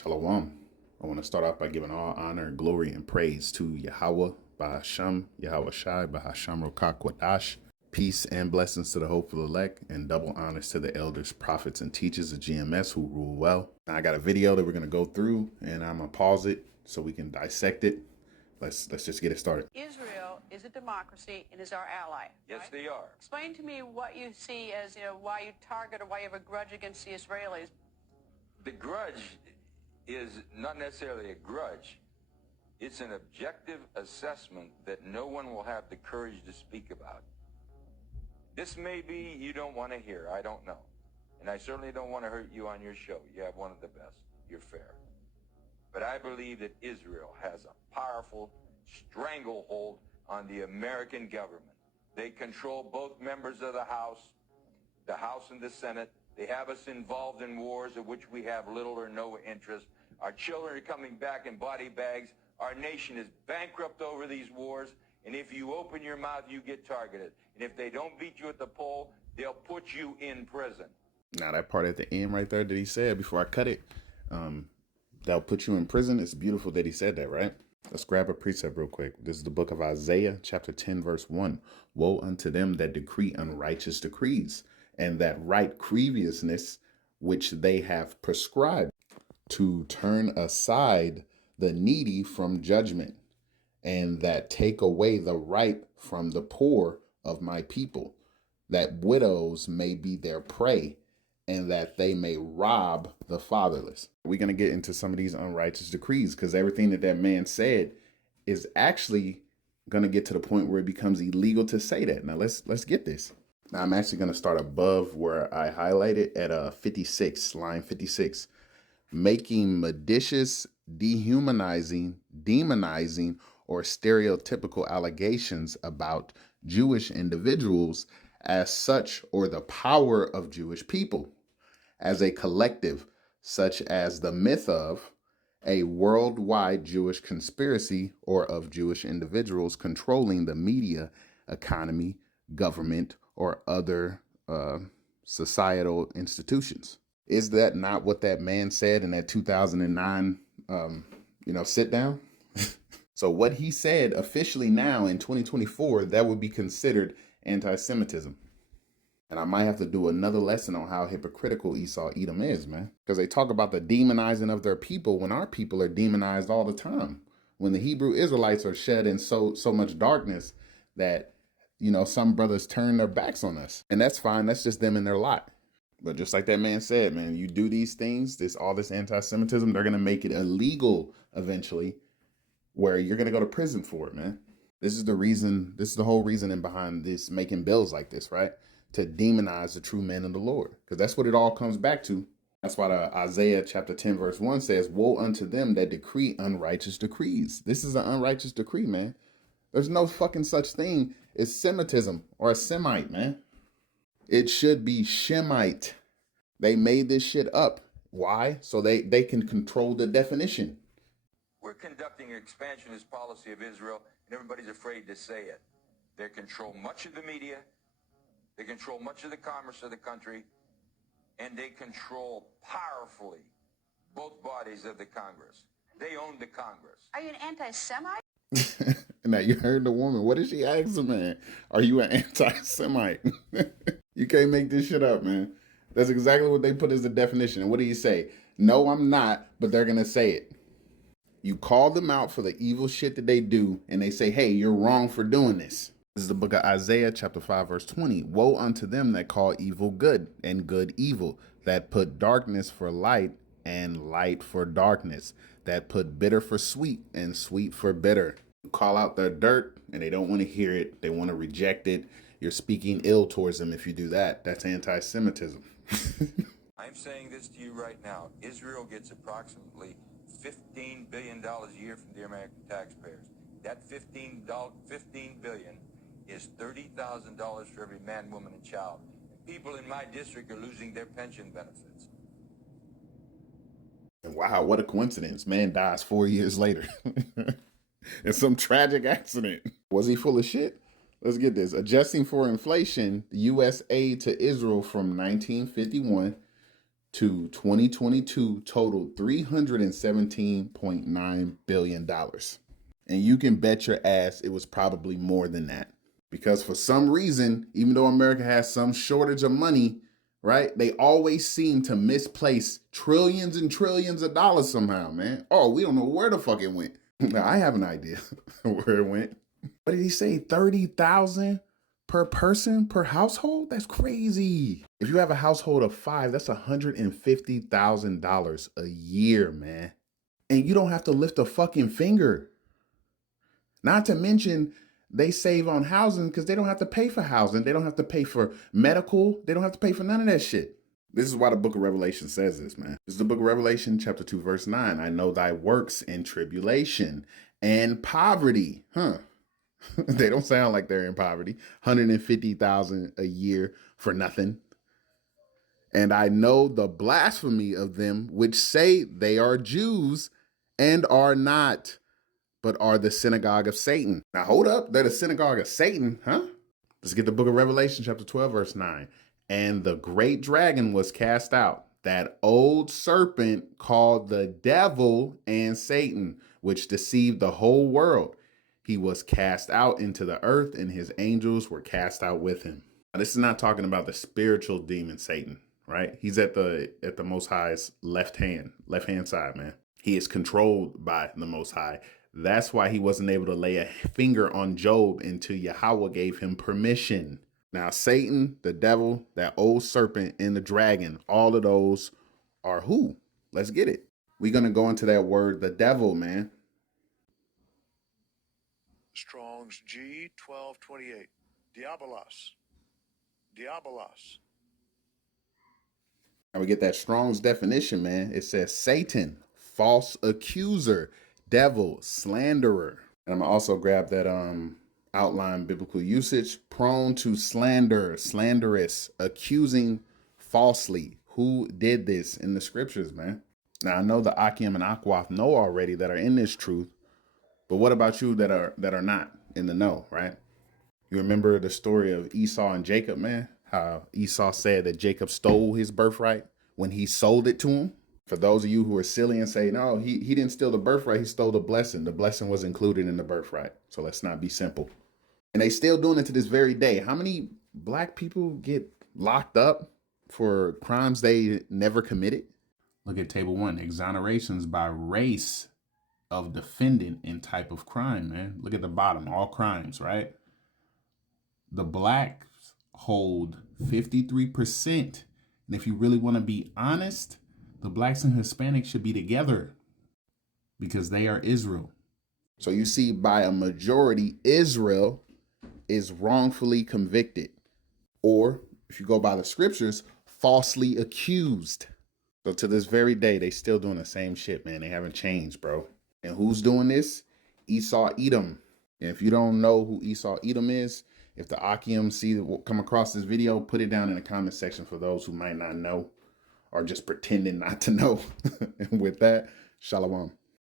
Shalom. I want to start off by giving all honor, glory, and praise to Yahweh, Bahasham, Yahweh Shai, Bahasham Rokak Wadash. Peace and blessings to the hopeful elect, and double honors to the elders, prophets, and teachers of GMS who rule well. Now, I got a video that we're going to go through, and I'm going to pause it so we can dissect it. Let's just get it started. Israel is a democracy and is our ally. Yes, right? they are. Explain to me what you see as, why you target or why you have a grudge against the Israelis. The grudge is not necessarily a grudge. It's an objective assessment that no one will have the courage to speak about. This may be you don't want to hear. I don't know. And I certainly don't want to hurt you on your show. You have one of the best. You're fair. But I believe that Israel has a powerful stranglehold on the American government. They control both members of the House and the Senate. They have us involved in wars of which we have little or no interest. Our children are coming back in body bags. Our nation is bankrupt over these wars. And if you open your mouth, you get targeted. And if they don't beat you at the poll, they'll put you in prison. Now, that part at the end right there that he said before I cut it, they'll put you in prison. It's beautiful that he said that, right? Let's grab a precept real quick. This is the book of Isaiah, chapter 10, verse 1. Woe unto them that decree unrighteous decrees, and that write grievousness which they have prescribed, to turn aside the needy from judgment, and that take away the right from the poor of my people, that widows may be their prey, and that they may rob the fatherless. We're going to get into some of these unrighteous decrees, because everything that man said is actually going to get to the point where it becomes illegal to say that. Now, let's get this. Now, I'm actually going to start above where I highlighted at 56, line 56. Making malicious, dehumanizing, demonizing, or stereotypical allegations about Jewish individuals as such, or the power of Jewish people as a collective, such as the myth of a worldwide Jewish conspiracy, or of Jewish individuals controlling the media, economy, government, or other societal institutions. Is that not what that man said in that 2009, sit down? So what he said officially now in 2024, that would be considered anti-Semitism. And I might have to do another lesson on how hypocritical Esau Edom is, man. Because they talk about the demonizing of their people when our people are demonized all the time. When the Hebrew Israelites are shed in so much darkness that, some brothers turn their backs on us. And that's fine. That's just them and their lot. But just like that man said, man, you do these things, all this anti-Semitism, they're going to make it illegal eventually, where you're going to go to prison for it, man. This is the whole reasoning behind this, making bills like this, right? To demonize the true men of the Lord. Because that's what it all comes back to. That's why Isaiah chapter 10, verse 1 says, woe unto them that decree unrighteous decrees. This is an unrighteous decree, man. There's no fucking such thing as Semitism or a Semite, man. It should be Shemite. They made this shit up. Why? So they can control the definition. We're conducting an expansionist policy of Israel, and everybody's afraid to say it. They control much of the media. They control much of the commerce of the country. And they control powerfully both bodies of the Congress. They own the Congress. Are you an anti-Semite? Now, you heard the woman. What did she ask the man? Are you an anti-Semite? You can't make this shit up, man. That's exactly what they put as the definition. And what do you say? No, I'm not, but they're going to say it. You call them out for the evil shit that they do, and they say, hey, you're wrong for doing this. This is the book of Isaiah, chapter 5, verse 20. Woe unto them that call evil good, and good evil, that put darkness for light, and light for darkness, that put bitter for sweet, and sweet for bitter. You call out their dirt, and they don't want to hear it. They want to reject it. You're speaking ill towards them if you do that. That's anti-Semitism. I'm saying this to you right now. Israel gets approximately $15 billion a year from the American taxpayers. That $15 billion is $30,000 for every man, woman, and child. People in my district are losing their pension benefits. And wow, what a coincidence. Man dies 4 years later. In some tragic accident. Was he full of shit? Let's get this. Adjusting for inflation, the U.S. aid to Israel from 1951 to 2022 totaled $317.9 billion. And you can bet your ass it was probably more than that. Because for some reason, even though America has some shortage of money, right, they always seem to misplace trillions and trillions of dollars somehow, man. Oh, we don't know where the fuck it went. Now, I have an idea where it went. What did he say? 30,000 per person per household? That's crazy. If you have a household of 5, that's $150,000 a year, man. And you don't have to lift a fucking finger. Not to mention, they save on housing because they don't have to pay for housing. They don't have to pay for medical. They don't have to pay for none of that shit. This is why the book of Revelation says this, man. This is the book of Revelation, chapter 2, verse 9. I know thy works and tribulation and poverty. They don't sound like they're in poverty. 150,000 a year for nothing. And I know the blasphemy of them which say they are Jews and are not, but are the synagogue of Satan. Now hold up, they're the synagogue of Satan, huh? Let's get the book of Revelation, chapter 12, verse 9. And the great dragon was cast out, that old serpent called the devil and Satan, which deceived the whole world. He was cast out into the earth, and his angels were cast out with him. Now, this is not talking about the spiritual demon Satan, right? He's at the Most High's left hand side, man. He is controlled by the Most High. That's why he wasn't able to lay a finger on Job until Yahweh gave him permission. Now, Satan, the devil, that old serpent, and the dragon, all of those are who? Let's get it. We're going to go into that word, the devil, man. Strong's G 1228. Diabolos. Diabolos. Now we get that Strong's definition, man. It says Satan, false accuser, devil, slanderer. And I'm going to also grab that outline biblical usage, prone to slander, slanderous, accusing falsely. Who did this in the scriptures, man? Now I know the Akim and Akwath know already that are in this truth, but what about you that are not in the know, right? You remember the story of Esau and Jacob, man? How Esau said that Jacob stole his birthright when he sold it to him. For those of you who are silly and say, no, he didn't steal the birthright, he stole the blessing. The blessing was included in the birthright. So let's not be simple. And they still doing it to this very day. How many black people get locked up for crimes they never committed? Look at table 1, exonerations by race of defendant and type of crime, man. Look at the bottom, all crimes, right? The blacks hold 53%. And if you really want to be honest, the blacks and Hispanics should be together because they are Israel. So you see, by a majority, Israel is wrongfully convicted. Or if you go by the scriptures, falsely accused. So to this very day, they still doing the same shit, man. They haven't changed, bro. And who's doing this? Esau Edom. And if you don't know who Esau Edom is, if the Akim come across this video, put it down in the comment section for those who might not know or just pretending not to know. And with that, shalom.